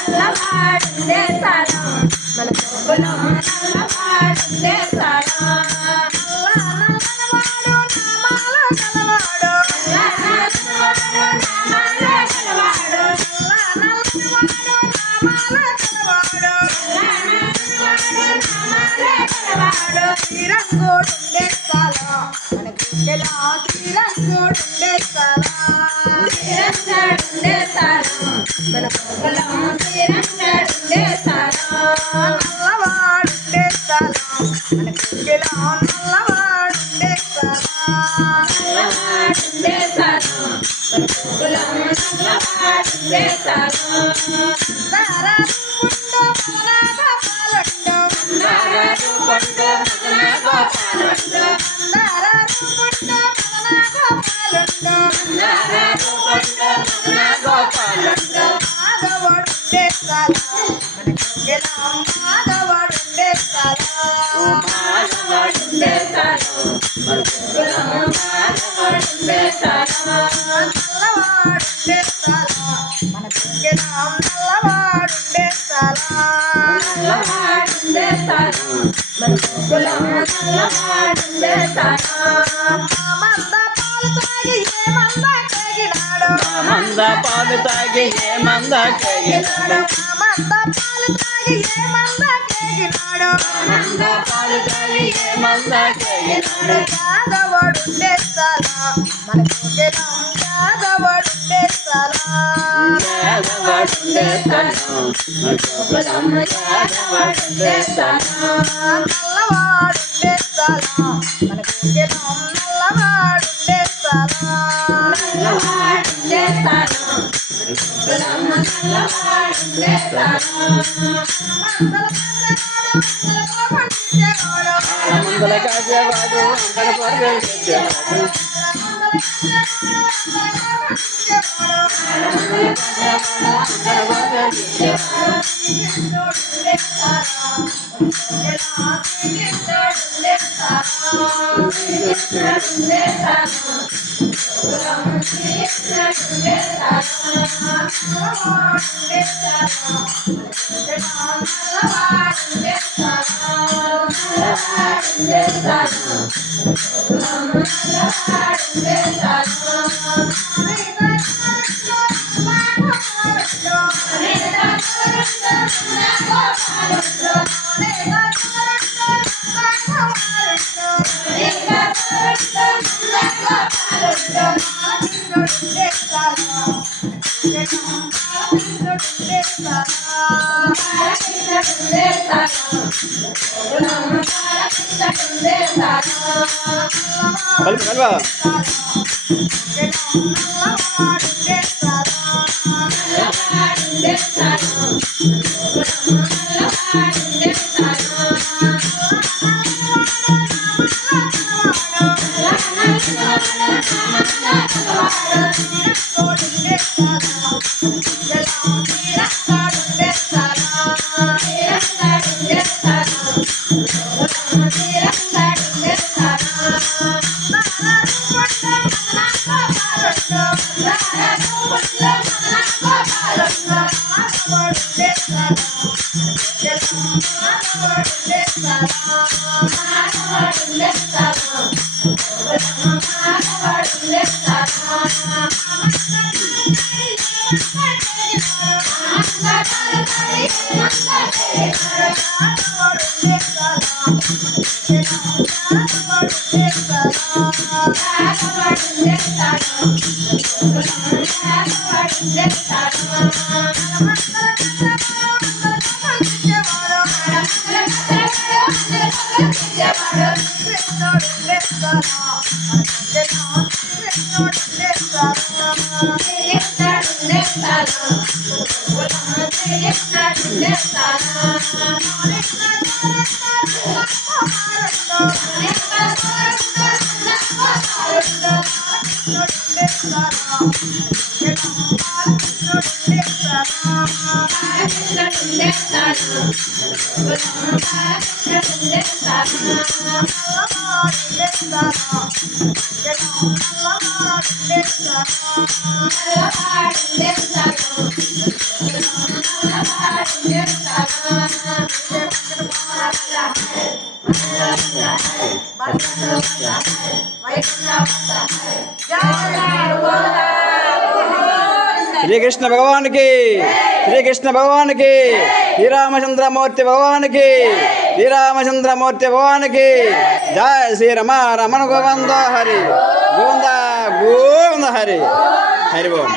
నల్లవాడుండే స్థలం మన పొలం నల్లవాడుండే స్థలం నల్లవాడు నామాల గలవాడు నల్లవాడు నామాల గలవాడు శ్రీరంగోడుండే స్థలం మనకు శ్రీరంగోడుండే స్థలం శ్రీరంగోడుండే స్థలం మన పొలం శ్రీరంగోడుండే స్థలం నల్లవాడుండే స్థలం మనకు నల్లవాడుండే స్థలం నల్లవాడుండే స్థలం మన పొలం నల్లవాడుండే స్థలం మంద పాలు తాగి ఏ మంద కేగినాడు మంద పాలు తాగి ఏ మంద కేగినాడు యాదవడుండే స్థలం మనకు యాదవడుండే స్థలం యాదవడుండే స్థలం యాదవడుండే స్థలం నల్లవాడుండే స్థలం మనకు నల్లవాడుండే స్థలం నల్లవాడుండే స్థలం నల్లవాడుండే స్థలం మందల కాసేవాడు అంతల పరిగెత్తాడు Thank you. శ్రీకృష్ణ భగవానికి, శ్రీకృష్ణ భగవానికి, శ్రీరామచంద్రమూర్తి భగవానికి, శ్రీరామచంద్రమూర్తి భగవానికి జయ శ్రీరమ రమణ గోవింద హరి గోవింద గోవింద హరి హరి ఓం.